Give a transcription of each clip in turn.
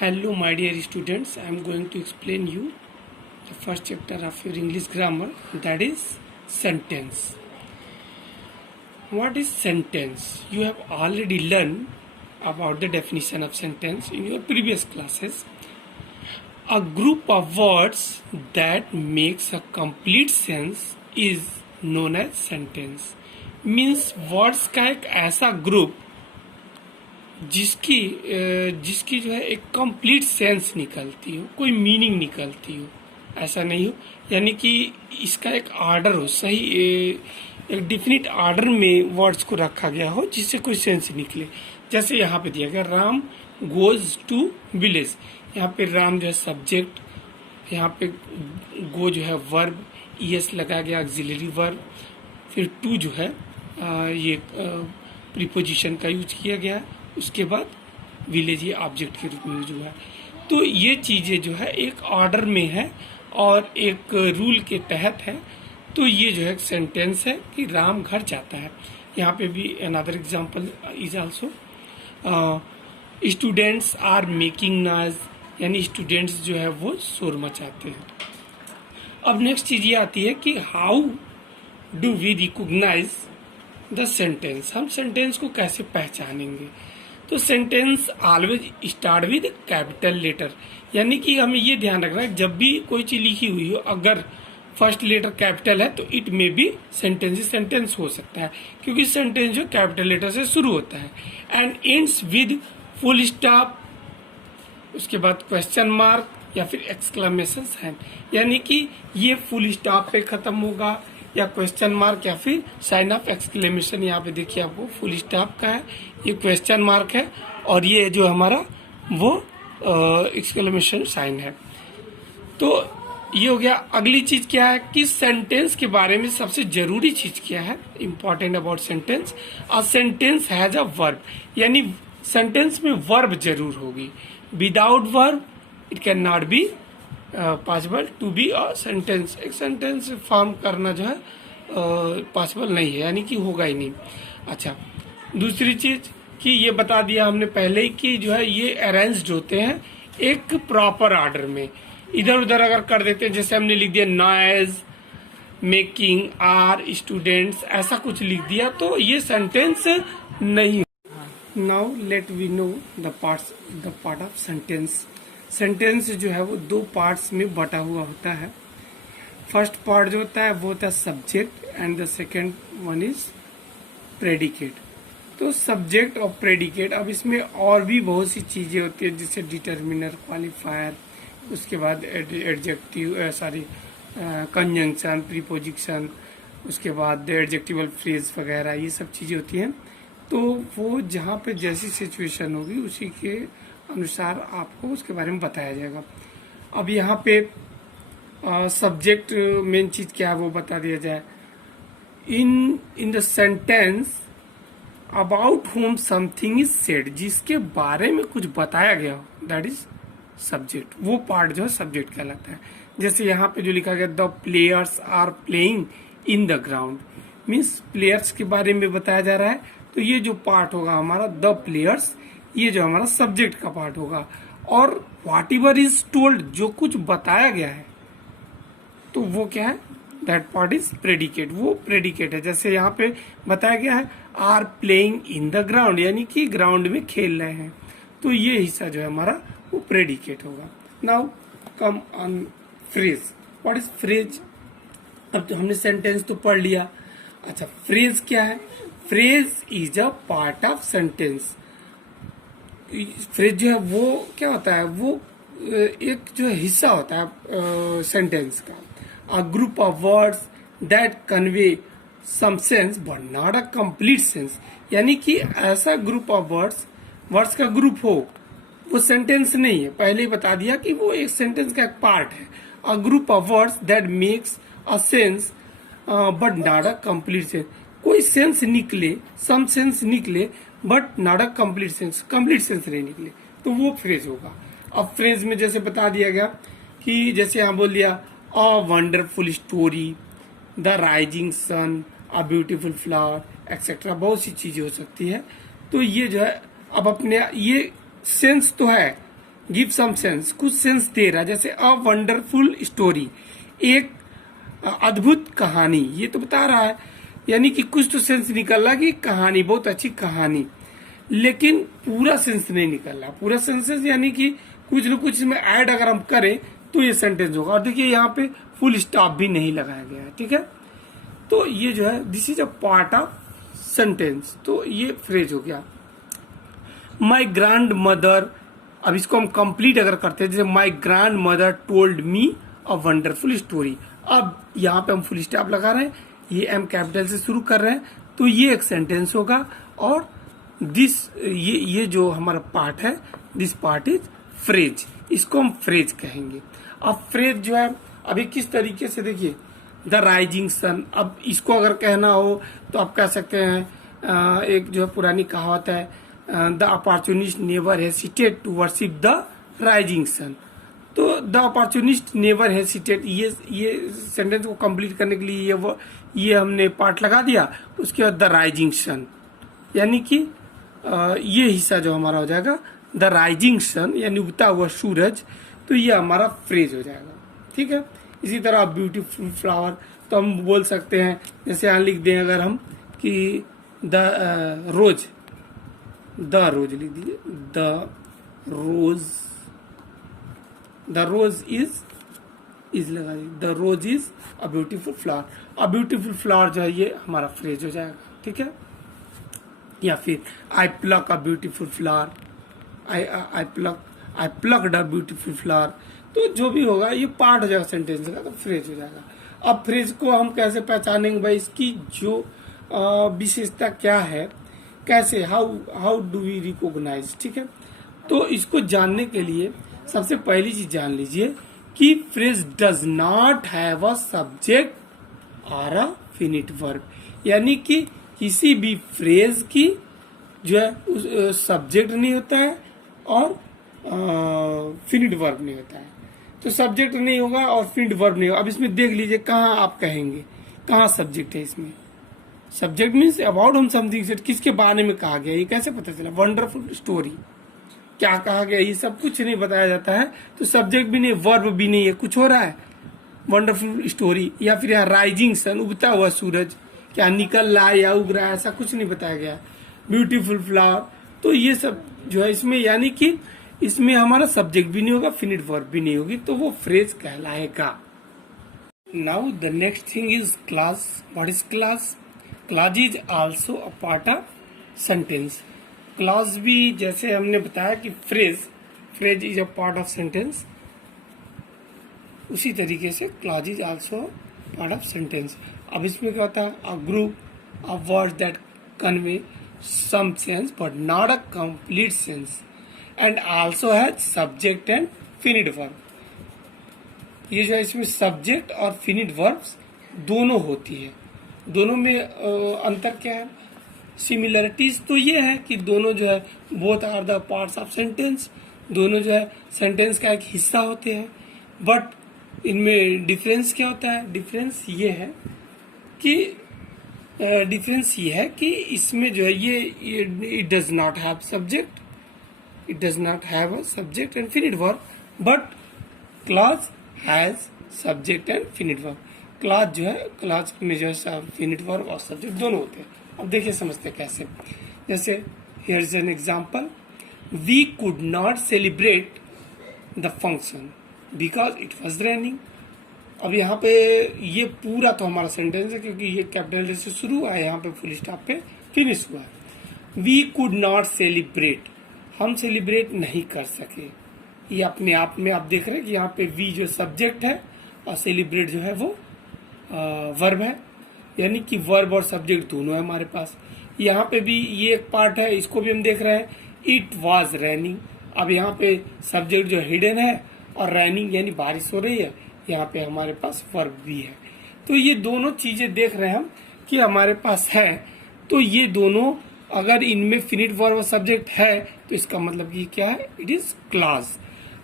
Hello, my dear students. I am going to explain you the first chapter of your English grammar, that is sentence. What is sentence? You have already learned about the definition of sentence in your previous classes. A group of words that makes a complete sense is known as sentence. Means words का एक ऐसा group जिसकी जो है एक complete sense निकलती हो, कोई मीनिंग निकलती हो, ऐसा नहीं हो, यानी कि इसका एक ऑर्डर हो, सही एक डिफिनिट ऑर्डर में वर्ड्स को रखा गया हो जिससे कोई सेंस निकले। जैसे यहाँ पे दिया गया राम गोज टू विलेज, यहाँ पे राम जो है सब्जेक्ट, यहाँ पे गो जो है वर्ब, ईएस लगा गया ऑक्सिलरी वर्ब, फिर टू जो है ये प्रीपोजिशन का यूज किया गया, उसके बाद विलेज ये ऑब्जेक्ट के रूप में यूज हुआ है। तो ये चीजें जो है एक ऑर्डर में है और एक रूल के तहत है। तो ये जो है एक सेंटेंस है कि राम घर जाता है। यहाँ पे भी another example is also students are making noise, यानी स्टूडेंट्स जो है वो शोर मचाते हैं। अब नेक्स्ट चीज ये आती है कि how do we recognise the sentence, हम सेंटेंस को कैसे पहचानेंगे। तो sentence always start with capital letter, यानी कि हमें ये ध्यान रखना है जब भी कोई चीज लिखी हुई हो अगर फर्स्ट लेटर कैपिटल है तो इट में भी सेंटेंस हो सकता है, क्योंकि सेंटेंस जो कैपिटल लेटर से शुरू होता है। And ends with full stop, उसके बाद क्वेश्चन मार्क या फिर एक्सक्लेमेशन साइन, यानी कि ये फुल स्टॉप पे खत्म होगा या क्वेश्चन मार्क या फिर साइन ऑफ एक्सक्लेमेशन। यहाँ पे देखिए आपको फुल स्टॉप का है, ये क्वेश्चन मार्क है और ये जो हमारा वो एक्सक्लेमेशन साइन है। तो ये हो गया। अगली चीज क्या है कि सेंटेंस के बारे में सबसे जरूरी चीज क्या है, important about sentence, a sentence has a verb, यानी सेंटेंस में वर्ब जरूर होगी। Without verb it can not be possible to be a sentence, एक सेंटेंस फॉर्म करना जो है पॉसिबल नहीं है, यानी कि होगा ही नहीं। अच्छा, दूसरी चीज कि ये बता दिया हमने पहले ही कि जो है ये अरेंज्ड होते हैं एक प्रॉपर ऑर्डर में। इधर उधर अगर कर देते हैं, जैसे हमने लिख दिया नॉइज मेकिंग आर स्टूडेंट्स, ऐसा कुछ लिख दिया तो ये सेंटेंस नहीं। Now let we know the part of sentence. Sentence जो है वो दो पार्ट्स में बटा हुआ होता है। फर्स्ट पार्ट जो होता है वो होता है subject and the second one is predicate. तो सब्जेक्ट और प्रेडिकेट, अब इसमें और भी बहुत सी चीजें होती है जैसे डिटर्मिनर, क्वालिफायर, उसके बाद एडजेक्टिव कंजंक्शन, प्रीपोजिशन, उसके बाद एडजेक्टिवल फ्रेज वगैरह, ये सब चीजें होती हैं। तो वो जहाँ पे जैसी सिचुएशन होगी उसी के अनुसार आपको उसके बारे में बताया जाएगा। अब यहाँ पे सब्जेक्ट मेन चीज क्या है वो बता दिया जाए। In the sentence about home something is said, जिसके बारे में कुछ बताया गया हो, दैट इज सब्जेक्ट। वो पार्ट जो है सब्जेक्ट कहलाता है। जैसे यहाँ पे जो लिखा गया the players are playing in the ground, means players के बारे में बताया जा रहा है, तो ये जो पार्ट होगा हमारा द प्लेयर्स, ये जो हमारा सब्जेक्ट का पार्ट होगा। और व्हाट एवर इज टोल्ड, जो कुछ बताया गया है तो वो क्या है, दैट पार्ट इज प्रेडिकेट, वो प्रेडिकेट है। जैसे यहाँ पे बताया गया है are playing in the ground, यानी कि ग्राउंड में खेल रहे हैं, तो ये हिस्सा जो है हमारा वो प्रेडिकेट होगा। Now come on phrase. What is phrase? अब तो हमने सेंटेंस तो पढ़ लिया। अच्छा, फ्रेज क्या है? Phrase is a part of sentence. Phrase जो है वो क्या होता है, वो एक जो हिस्सा होता है सेंटेंस का। A group of words that convey some sense but not a complete sense, यानी कि ऐसा ग्रुप ऑफ वर्ड्स का ग्रुप हो, वो सेंटेंस नहीं है। पहले ही बता दिया कि वो एक सेंटेंस का एक पार्ट है। A group of words that makes a sense but not a complete sense, कोई सेंस निकले, सम सेंस निकले but not a complete sense नहीं निकले, तो वो फ्रेज होगा। अब फ्रेज में जैसे बता दिया गया कि जैसे यहाँ बोल दिया a wonderful story, the rising sun, a beautiful flower etcetera, बहुत सी चीजें हो सकती है। तो ये जो है अब अपने ये सेंस तो है, गिव सम सेंस, कुछ सेंस दे रहा है, जैसे अ वंडरफुल स्टोरी, एक अद्भुत कहानी, ये तो बता रहा है, यानी कि कुछ तो सेंस निकल रहा कि कहानी, बहुत अच्छी कहानी, लेकिन पूरा सेंस नहीं निकल रहा। पूरा सेंसेस यानी कि कुछ न कुछ इसमें ऐड अगर हम करें तो ये सेंटेंस होगा। और देखिए यहाँ पे फुल स्टॉप भी नहीं लगाया गया है, ठीक है। तो ये जो है this is a part of sentence, तो ये फ्रेज हो गया। माई ग्रैंड मदर, अब इसको हम कंप्लीट अगर करते हैं, जैसे my grand mother told me a wonderful story. अब यहाँ पे हम फुल स्टॉप लगा रहे हैं, ये एम कैपिटल से शुरू कर रहे हैं, तो ये एक सेंटेंस होगा। और दिस ये जो हमारा पार्ट है, दिस पार्ट इज फ्रेज, इसको हम फ्रेज कहेंगे। अब फ्रेज जो है अभी किस तरीके से, देखिए द राइजिंग सन, अब इसको अगर कहना हो तो आप कह सकते हैं, एक जो है पुरानी कहावत है, the opportunist never hesitate to worship the rising sun. तो द अपॉर्चुनिस्ट नेवर हेसिटेट, ये सेंटेंस को कंप्लीट करने के लिए ये हमने पार्ट लगा दिया। उसके बाद द राइजिंग सन, यानी कि ये हिस्सा जो हमारा हो जाएगा द राइजिंग सन, यानी उगता हुआ सूरज, तो ये हमारा फ्रेज हो जाएगा, ठीक है। इसी तरह ब्यूटीफुल फ्लावर, तो हम बोल सकते हैं, जैसे यहाँ लिख दें अगर हम कि द रोज, द रोज लिख दीजिए, द रोज इज लगा दीजिए, the rose is a beautiful flower. A beautiful flower जो है ये हमारा फ्रेज हो जाएगा, ठीक है। या फिर I pluck a beautiful flower, I plucked a beautiful flower, तो जो भी होगा ये पार्ट हो जाएगा सेंटेंस का, तो फ्रेज हो जाएगा। अब फ्रेज को हम कैसे पहचानेंगे भाई, इसकी जो विशेषता क्या है, कैसे, हाउ डू वी रिकॉग्नाइज, ठीक है। तो इसको जानने के लिए सबसे पहली चीज जान लीजिए कि phrase does not have a subject और अ फिनिट वर्ब, यानी कि किसी भी फ्रेज की जो है सब्जेक्ट नहीं होता है और फिनिट वर्ब नहीं होता है। तो सब्जेक्ट नहीं होगा और फिनिट वर्ब नहीं होगा। अब इसमें देख लीजिए कहाँ आप कहेंगे, कहाँ सब्जेक्ट है इसमें। सब्जेक्ट मीन्स अबाउट हम समथिंग, किसके बारे में कहा गया, ये कैसे पता चला। वंडरफुल स्टोरी, क्या कहा गया, ये सब कुछ नहीं बताया जाता है। तो सब्जेक्ट भी नहीं, वर्ब भी नहीं है, कुछ हो रहा है। वंडरफुल स्टोरी, या फिर यहाँ राइजिंग सन, उगता हुआ सूरज, क्या निकल रहा है या उग रहा है, ऐसा कुछ नहीं बताया गया। ब्यूटीफुल फ्लावर, तो ये सब जो है इसमें, यानी कि इसमें हमारा सब्जेक्ट भी नहीं होगा, फिनिट वर्ब भी नहीं होगी, तो वो फ्रेज कहलाएगा। Now the next thing is clause. What is clause? Clause is also a part of sentence. Clause भी, जैसे हमने बताया कि phrase is a part of sentence, उसी तरीके से clause is also part of sentence. अब इसमें क्या होता है, a group of words that convey some sense but not a complete sense and also has subject and finite verb. ये जो है इसमें सब्जेक्ट और फिनिट वर्ब्स दोनों होती है। दोनों में अंतर क्या है? सिमिलरिटीज तो ये है कि दोनों जो है both are the parts of sentence, दोनों जो है सेंटेंस का एक हिस्सा होते हैं। बट इनमें डिफरेंस क्या होता है? डिफरेंस ये है कि इसमें जो है ये it does not have subject, it does not have a subject and finite verb, but clause has subject and finite verb. Clause जो है, क्लॉज में जो है फिनिट वर्ब और सब्जेक्ट दोनों होते हैं। अब देखिए समझते कैसे। जैसे here is an example, we could not celebrate the function because it was raining. अब यहाँ पे ये पूरा तो हमारा सेंटेंस है क्योंकि ये कैपिटल लेटर से शुरू हुआ है, यहाँ पे फुल स्टॉप पे फिनिश हुआ है। वी कुड नॉट सेलिब्रेट, हम सेलिब्रेट नहीं कर सके। ये अपने आप में आप देख रहे हैं कि यहाँ पे वी जो सब्जेक्ट है और सेलिब्रेट जो है वो वर्ब है, यानी कि वर्ब और सब्जेक्ट दोनों है हमारे पास। यहाँ पे भी ये एक पार्ट है, इसको भी हम देख रहे हैं, इट वॉज रैनिंग। अब यहाँ पे सब्जेक्ट जो हिडन है और रैनिंग यानी बारिश हो रही है, यहाँ पे हमारे पास वर्ब भी है। तो ये दोनों चीजें देख रहे हैं हम कि हमारे पास है। तो ये दोनों अगर इनमें फिनिट वर्ब और सब्जेक्ट है तो इसका मतलब कि क्या है? It is clause.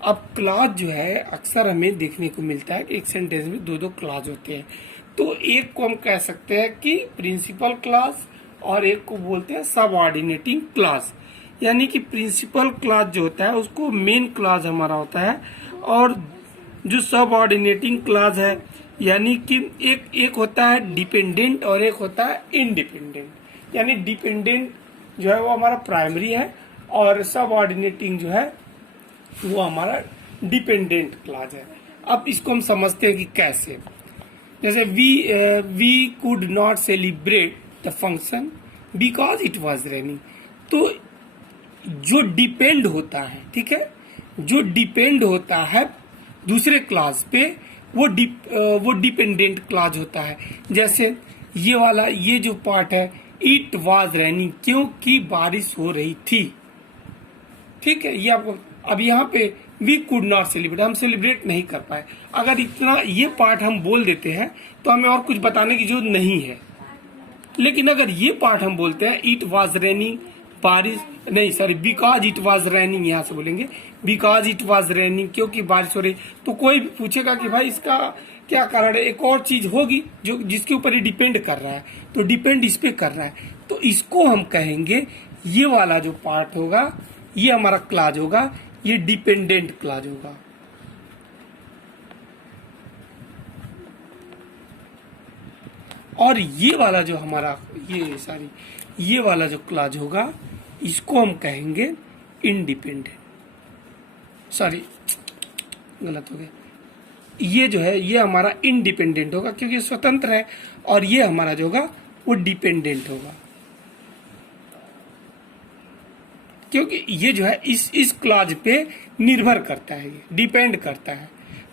अब क्लॉज जो है अक्सर हमें देखने को मिलता है कि एक सेंटेंस में दो क्लॉज होते हैं। तो एक को हम कह सकते हैं कि प्रिंसिपल क्लॉज और एक को बोलते हैं सबऑर्डिनेटिंग क्लॉज। यानी कि प्रिंसिपल क्लॉज जो होता है उसको मेन क्लॉज हमारा होता है, और जो सब ऑर्डिनेटिंग क्लॉज है यानी कि एक होता है डिपेंडेंट और एक होता है इंडिपेंडेंट। यानी डिपेंडेंट जो है वो हमारा प्राइमरी है और सब ऑर्डिनेटिंग जो है वो हमारा डिपेंडेंट क्लॉज है। अब इसको हम समझते हैं कि कैसे। जैसे we could not celebrate the function because it was raining. तो जो डिपेंड होता है, ठीक है, जो डिपेंड होता है दूसरे क्लॉज पे वो डिपेंडेंट क्लॉज होता है। जैसे ये वाला, ये जो पार्ट है, इट वॉज रेनिंग, क्योंकि बारिश हो रही थी, ठीक है। ये आपको अब यहाँ पे वी कुड नॉट सेलिब्रेट, हम सेलिब्रेट नहीं कर पाए। अगर इतना ये पार्ट हम बोल देते हैं तो हमें और कुछ बताने की जरूरत नहीं है। लेकिन अगर ये पार्ट हम बोलते हैं इट वॉज रेनिंग, बारिश नहीं sorry because it was raining, यहाँ से बोलेंगे बिकॉज इट वॉज रेनिंग, क्योंकि बारिश हो रही, तो कोई भी पूछेगा कि भाई इसका क्या कारण है, एक और चीज होगी जो जिसके ऊपर ये डिपेंड कर रहा है, तो डिपेंड इस पे कर रहा है, तो इसको हम कहेंगे, ये वाला जो पार्ट होगा ये हमारा क्लॉज होगा, ये डिपेंडेंट क्लॉज होगा। और ये वाला जो हमारा ये वाला जो क्लॉज होगा इसको हम कहेंगे इंडिपेंडेंट, सॉरी गलत हो गया, ये जो है ये हमारा इंडिपेंडेंट होगा क्योंकि स्वतंत्र है, और ये हमारा जो होगा वो डिपेंडेंट होगा क्योंकि ये जो है इस क्लॉज पे निर्भर करता है, ये डिपेंड करता है।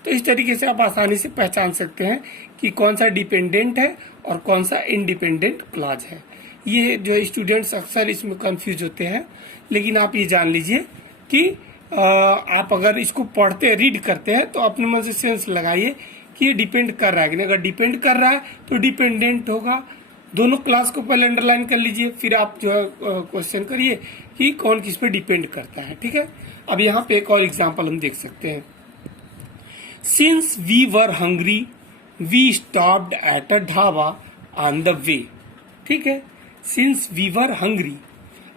तो इस तरीके से आप आसानी से पहचान सकते हैं कि कौन सा डिपेंडेंट है और कौन सा इंडिपेंडेंट क्लॉज है। ये जो स्टूडेंट्स अक्सर इसमें कंफ्यूज होते हैं, लेकिन आप ये जान लीजिए कि आप अगर इसको पढ़ते रीड करते हैं तो अपने मन से सेंस लगाइए कि ये डिपेंड कर रहा है कि नहीं। अगर डिपेंड कर रहा है तो डिपेंडेंट होगा। दोनों क्लास को पहले अंडरलाइन कर लीजिए, फिर आप जो है क्वेश्चन करिए कि कौन किस पे डिपेंड करता है, ठीक है। अब यहाँ पे एक और एग्जाम्पल हम देख सकते हैं। Since we were hungry we stopped at a dhaba on the way, ठीक है। सिंस वी वर हंग्री,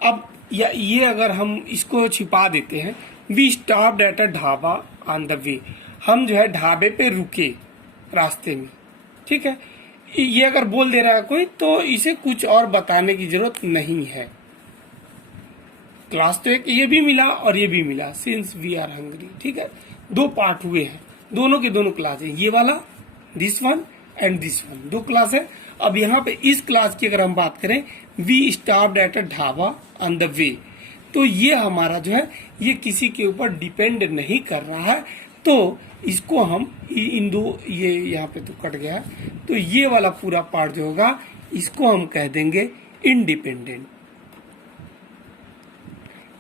अब ये अगर हम इसको छिपा देते हैं, we stopped at a dhaba on the way, हम जो है ढाबे पे रुके रास्ते में, ठीक है। ये अगर बोल दे रहा है कोई तो इसे कुछ और बताने की जरूरत नहीं है। क्लास तो एक ये भी मिला और ये भी मिला, सिंस वी आर हंग्री, ठीक है। दो पार्ट हुए हैं, दोनों के दोनों क्लास है, ये वाला this one and this one, दो क्लास है। अब यहाँ पे इस क्लास की अगर हम बात करें, we stopped at a dhaba on the way, तो ये हमारा जो है ये किसी के ऊपर डिपेंड नहीं कर रहा है, तो इसको हम इन दो, ये यहाँ पे तो कट गया, तो ये वाला पूरा पार्ट जो होगा इसको हम कह देंगे इंडिपेंडेंट।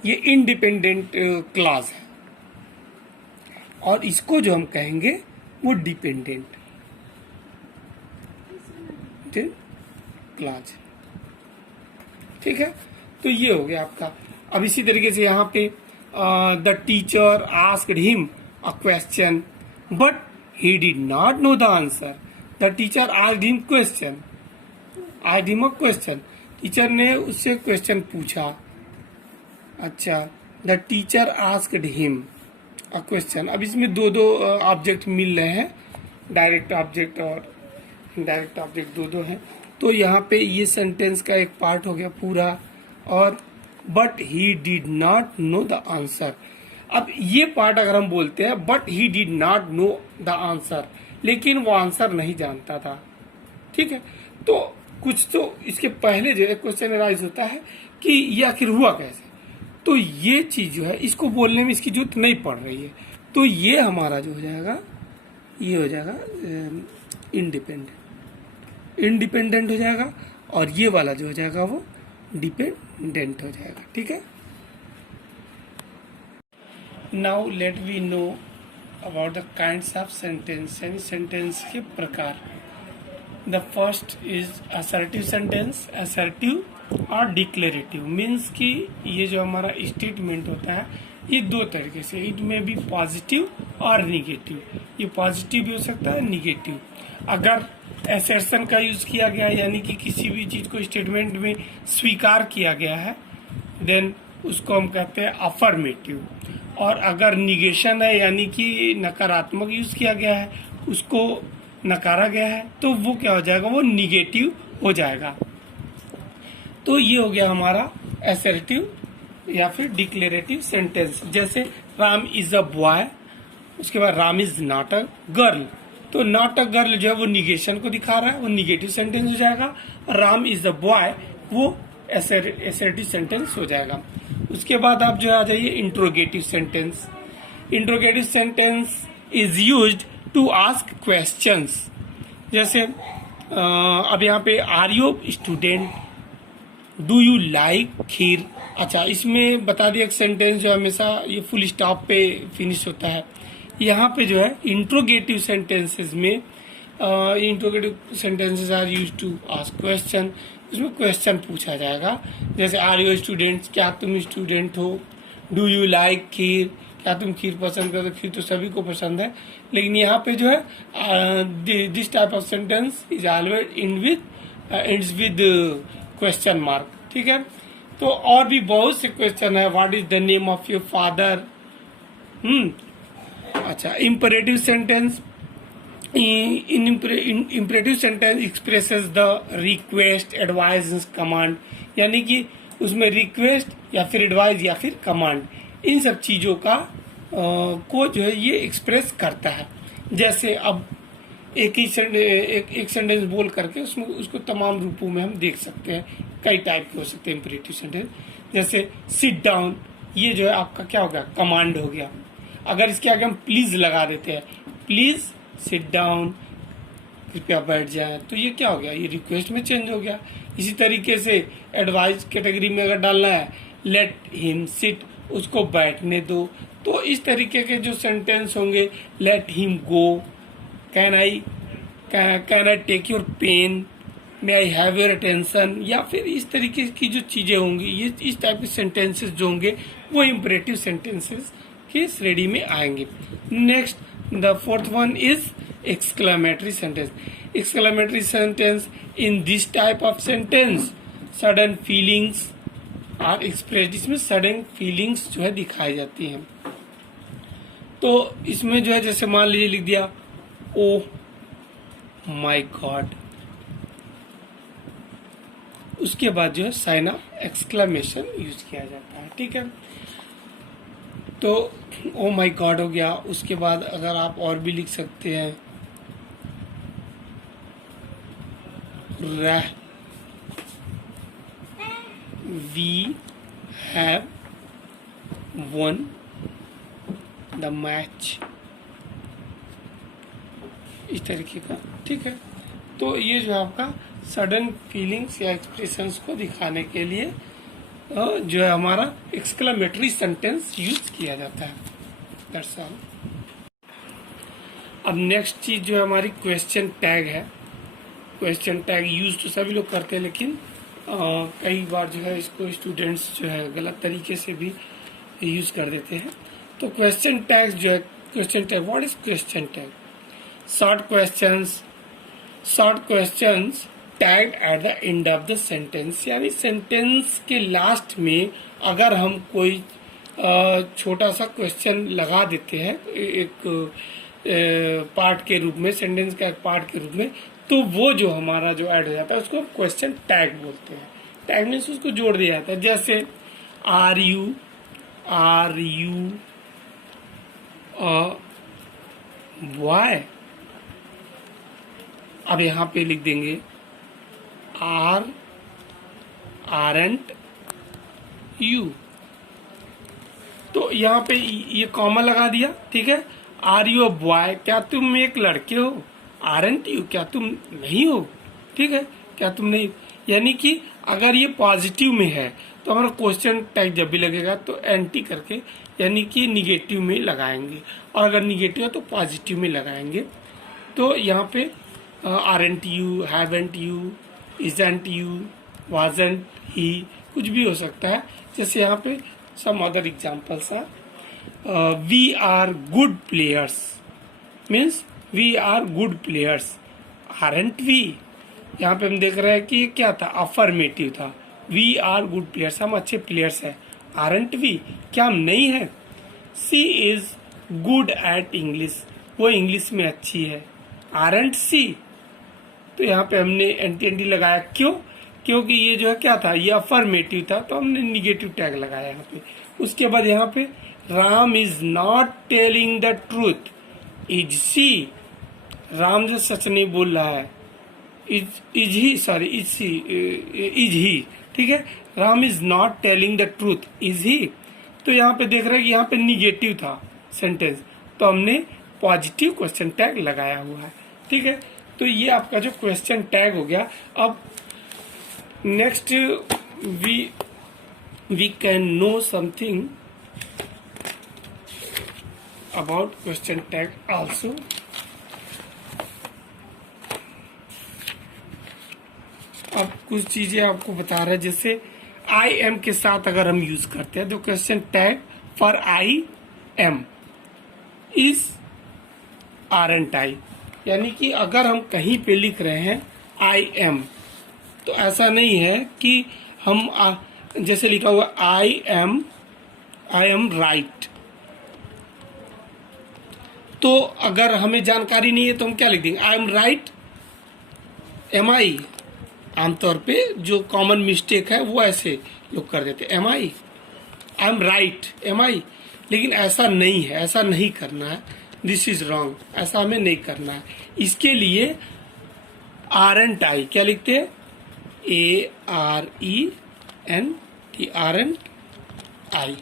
ये इंडिपेंडेंट क्लास है, और इसको जो हम कहेंगे वो डिपेंडेंट क्लास, ठीक है। तो ये हो गया आपका। अब इसी तरीके से यहाँ पे the teacher asked him a question but he did not know the answer. The teacher asked him question, asked him a question, teacher ने उससे क्वेश्चन पूछा। अच्छा, the teacher asked him a question. अब इसमें दो ऑब्जेक्ट मिल रहे हैं, direct object और इनडायरेक्ट ऑब्जेक्ट दो हैं। तो यहाँ पे ये सेंटेंस का एक पार्ट हो गया पूरा, और but he did not know the answer. अब ये पार्ट अगर हम बोलते हैं but he did not know the answer, लेकिन वो आंसर नहीं जानता था, ठीक है। तो कुछ तो इसके पहले जो है क्वेश्चन अराइज होता है कि ये आखिर हुआ कैसे। तो ये चीज जो है इसको बोलने में इसकी जरूरत नहीं पड़ रही है, तो ये हमारा जो हो जाएगा ये हो जाएगा इंडिपेंडेंट हो जाएगा, और ये वाला जो हो जाएगा वो डिपेंडेंट हो जाएगा, ठीक है। Now let we know about the kinds of sentence, यानी सेंटेंस के प्रकार। The first is assertive sentence. Assertive और डिक्लेरेटिव मीन्स कि ये जो हमारा स्टेटमेंट होता है ये दो तरीके से, इट में भी पॉजिटिव और निगेटिव। ये पॉजिटिव भी हो सकता है, निगेटिव। अगर एसर्शन का यूज किया गया है, यानी कि किसी भी चीज को स्टेटमेंट में स्वीकार किया गया है, देन उसको हम कहते हैं अफर्मेटिव। और अगर निगेशन है यानी कि नकारात्मक यूज किया गया है, उसको नकारा गया है, तो वो क्या हो जाएगा, वो निगेटिव हो जाएगा। तो ये हो गया हमारा असर्टिव या फिर डिक्लेरेटिव सेंटेंस। जैसे राम इज अ बॉय, उसके बाद Ram is not a girl. तो नॉट अ गर्ल जो है वो निगेशन को दिखा रहा है, वो निगेटिव सेंटेंस हो जाएगा। राम इज अ बॉय वो असर्टिव सेंटेंस हो जाएगा। उसके बाद आप जो आ जाइए interrogative sentence. Interrogative sentence is used to ask questions. जैसे अब यहाँ पे are you student, do you like kheer. अच्छा, इसमें बता दिया एक सेंटेंस जो हमेशा ये फुल स्टॉप पे फिनिश होता है। यहाँ पे जो है इंट्रोगेटिव सेंटेंसेस में interrogative sentences are use to ask question. इसमें क्वेश्चन पूछा जाएगा। जैसे आर यू स्टूडेंट, क्या तुम स्टूडेंट हो। डू यू लाइक खीर, क्या तुम खीर पसंद करते हो। खीर तो सभी को पसंद है, लेकिन यहाँ पे जो है this type of sentence is always ends with question mark. ठीक है, तो और भी बहुत से क्वेश्चन है। What is the name of your father. अच्छा, imperative sentence. Imperative sentence expresses the request, advice, command. यानी कि उसमें रिक्वेस्ट या फिर एडवाइस या फिर कमांड, इन सब चीजों का को जो है ये एक्सप्रेस करता है। जैसे अब एक सेंटेंस बोल करके उसमें उसको तमाम रूपों में हम देख सकते हैं। कई टाइप के हो सकते हैं इम्परेटिव सेंटेंस। जैसे सिट डाउन, ये जो है आपका क्या हो गया, कमांड हो गया। अगर इसके आगे हम प्लीज लगा देते हैं, प्लीज सिट डाउन, कृपया बैठ जाए, तो ये क्या हो गया, ये रिक्वेस्ट में चेंज हो गया। इसी तरीके से एडवाइस कैटेगरी में अगर डालना है, लेट हिम सिट, उसको बैठने दो। तो इस तरीके के जो सेंटेंस होंगे, let him go, can I take your pen, may I have your attention, या फिर इस तरीके की जो चीजें होंगी, ये इस टाइप के सेंटेंसेस जो होंगे वो इम्परेटिव सेंटेंसेस की श्रेणी में आएंगे। Next, the fourth one is exclamatory sentence. Exclamatory sentence, in this type of sentence sudden feelings are expressed. इसमें सडन फीलिंग्स जो है दिखाई जाती हैं। तो इसमें जो है जैसे मान लीजिए लिख दिया ओ माई गॉड, उसके बाद जो है साइन ऑफ एक्सक्लेमेशन यूज किया जाता है। ठीक है, तो ओ माई गॉड हो गया। उसके बाद अगर आप और भी लिख सकते हैं, we have won the match, इस तरीके का। ठीक है, तो ये जो है आपका सडन फीलिंग्स या एक्सप्रेशंस को दिखाने के लिए जो है हमारा एक्सक्लेमेटरी सेंटेंस यूज किया जाता है। That's all. अब नेक्स्ट चीज जो है हमारी क्वेश्चन टैग है। क्वेश्चन टैग यूज तो सभी लोग करते हैं, लेकिन कई बार जो है इसको स्टूडेंट्स जो है गलत तरीके से भी यूज कर देते हैं। तो क्वेश्चन टैग जो है, question tag, what is question tag? Short questions tag at the end of the sentence. यानी सेंटेंस के लास्ट में अगर हम कोई छोटा सा क्वेश्चन लगा देते हैं एक पार्ट के रूप में, सेंटेंस का एक पार्ट के रूप में, तो वो जो हमारा जो ऐड हो जाता है उसको हम क्वेश्चन टैग बोलते हैं। टैग मीन्स उसको जोड़ दिया जाता है। जैसे आर यू बॉय, अब यहाँ पे लिख देंगे आरंट यू, तो यहाँ पे ये कॉमा लगा दिया। ठीक है, आर यू अ बॉय, क्या तुम एक लड़के हो। आरंट यू, क्या तुम नहीं हो। ठीक है, क्या तुम नहीं, यानी कि अगर ये पॉजिटिव में है तो हमारा क्वेश्चन टैग जब भी लगेगा तो एंटी करके यानी कि निगेटिव में लगाएंगे, और अगर निगेटिव है तो पॉजिटिव में लगाएंगे। तो यहाँ पे aren't you, haven't you, isn't you, wasn't he, कुछ भी हो सकता है। जैसे यहाँ पे some other examples are, we are good players, means we are good players, aren't we. यहाँ पे हम देख रहे हैं कि क्या था, अफर्मेटिव था। वी आर गुड प्लेयर्स, हम अच्छे प्लेयर्स हैं। आरंट वी, क्या हम नहीं है? सी इज गुड एट इंग्लिश, वो इंग्लिश में अच्छी है। आरंट सी, तो यहाँ पे हमने एंटी लगाया, क्यों? क्योंकि ये जो है क्या था, ये अफर्मेटिव था, तो हमने निगेटिव टैग लगाया यहाँ पे। उसके बाद यहाँ पे Ram is not telling the truth, is he, Ram जो सच नहीं बोल रहा है, इज ही, ठीक है। Ram is not telling the truth, is he, तो यहाँ पे देख रहे हैं कि यहाँ पे निगेटिव था सेंटेंस, तो हमने पॉजिटिव क्वेश्चन टैग लगाया हुआ है, ठीक है। तो ये आपका जो क्वेश्चन टैग हो गया। अब next we can know something about question tag also. अब कुछ चीजें आपको बता रहे हैं, जैसे आई एम के साथ अगर हम यूज करते हैं तो question tag for I am is aren't I, यानी कि अगर हम कहीं पे लिख रहे हैं आई एम, तो ऐसा नहीं है कि हम जैसे लिखा हुआ आई एम राइट, तो अगर हमें जानकारी नहीं है तो हम क्या लिख देंगे, आई एम राइट, एम आई। आमतौर पे जो कॉमन मिस्टेक है वो ऐसे लोग कर देते, am I am right, am I, लेकिन ऐसा नहीं है, ऐसा नहीं करना है, दिस इज रॉन्ग, ऐसा हमें नहीं करना है। इसके लिए आरंट आई, क्या लिखते हैं, ARENT, आरंट आई,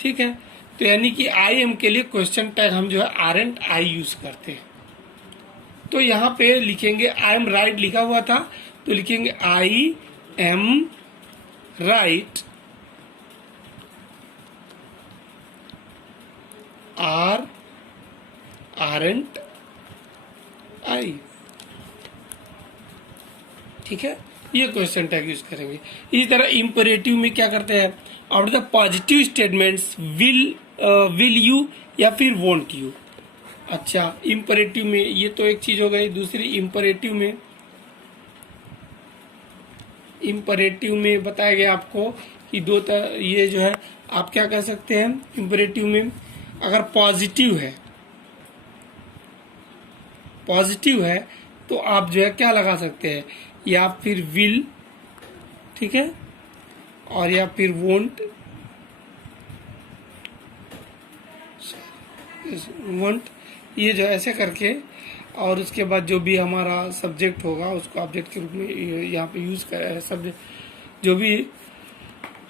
ठीक है। तो यानी कि आई एम के लिए क्वेश्चन टैग हम जो है आरंट आई यूज करते हैं। तो यहाँ पे लिखेंगे आई एम राइट लिखा हुआ था, तो लिखेंगे आई एम राइट आरंट आई, ठीक है। ये क्वेश्चन टैग यूज करेंगे। इसी तरह इंपरेटिव में क्या करते हैं, after the positive statements will you या फिर वोंट यू। अच्छा, इंपरेटिव में ये तो एक चीज हो गई। दूसरी इंपरेटिव में बताया गया आपको कि ये जो है आप क्या कह सकते हैं इंपरेटिव में, अगर पॉजिटिव है तो आप जो है क्या लगा सकते हैं, या फिर विल, ठीक है, और या फिर वोंट, ये जो ऐसे करके, और उसके बाद जो भी हमारा सब्जेक्ट होगा उसको ऑब्जेक्ट के रूप में यहाँ पे यूज कर, सब्जेक्ट जो भी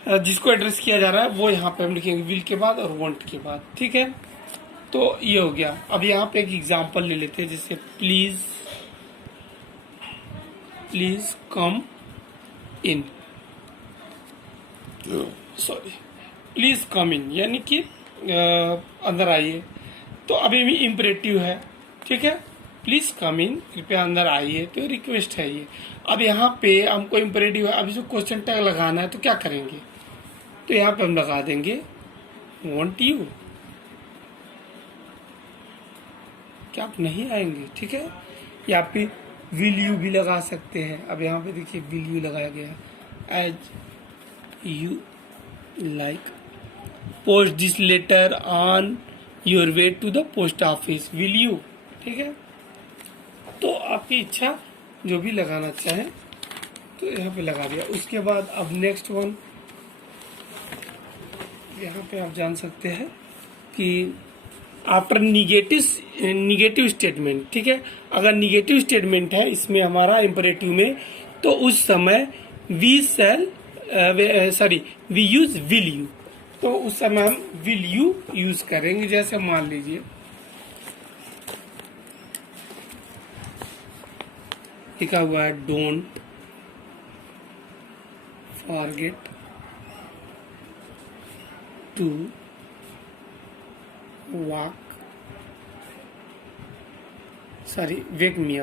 जिसको एड्रेस किया जा रहा है वो यहाँ पे हम लिखेंगे विल के बाद और वांट के बाद, ठीक है। तो ये हो गया। अब यहाँ पे एक एग्जांपल ले लेते हैं, जैसे please come in, sorry please come in, यानी कि अंदर आइए। तो अभी भी इम्परेटिव है, ठीक है, प्लीज कम इन, कृपया अंदर आइए, तो रिक्वेस्ट है ये। अब यहाँ पे हमको इम्परेटिव है, अभी जो क्वेश्चन टैग लगाना है तो क्या करेंगे, तो यहाँ पे हम लगा देंगे वांट यू, क्या आप नहीं आएंगे, ठीक है। या फिर विल यू भी लगा सकते हैं। अब यहाँ पे देखिए विल यू लगाया गया, as you like post this letter on your way to the post office, will you, ठीक है। तो आपकी इच्छा जो भी लगाना चाहे तो यहाँ पे लगा दिया। उसके बाद अब नेक्स्ट वन, यहाँ पे आप जान सकते हैं कि आफ्टर निगेटिव स्टेटमेंट, ठीक है, अगर निगेटिव स्टेटमेंट है इसमें हमारा इंपरेटिव में, तो उस समय वी यूज विल यू, तो उस समय हम विल यू यूज करेंगे। जैसे मान लीजिए लिखा हुआ है don't forget to wake me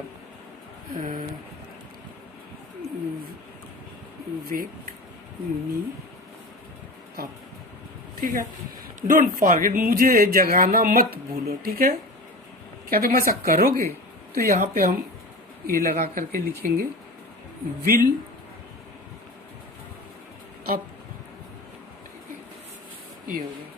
up, ठीक है। डोंट फॉरगेट, मुझे जगाना मत भूलो, ठीक है। क्या तुम ऐसा करोगे, तो यहाँ पे हम ये लगा करके लिखेंगे विल अप, ये हो गया।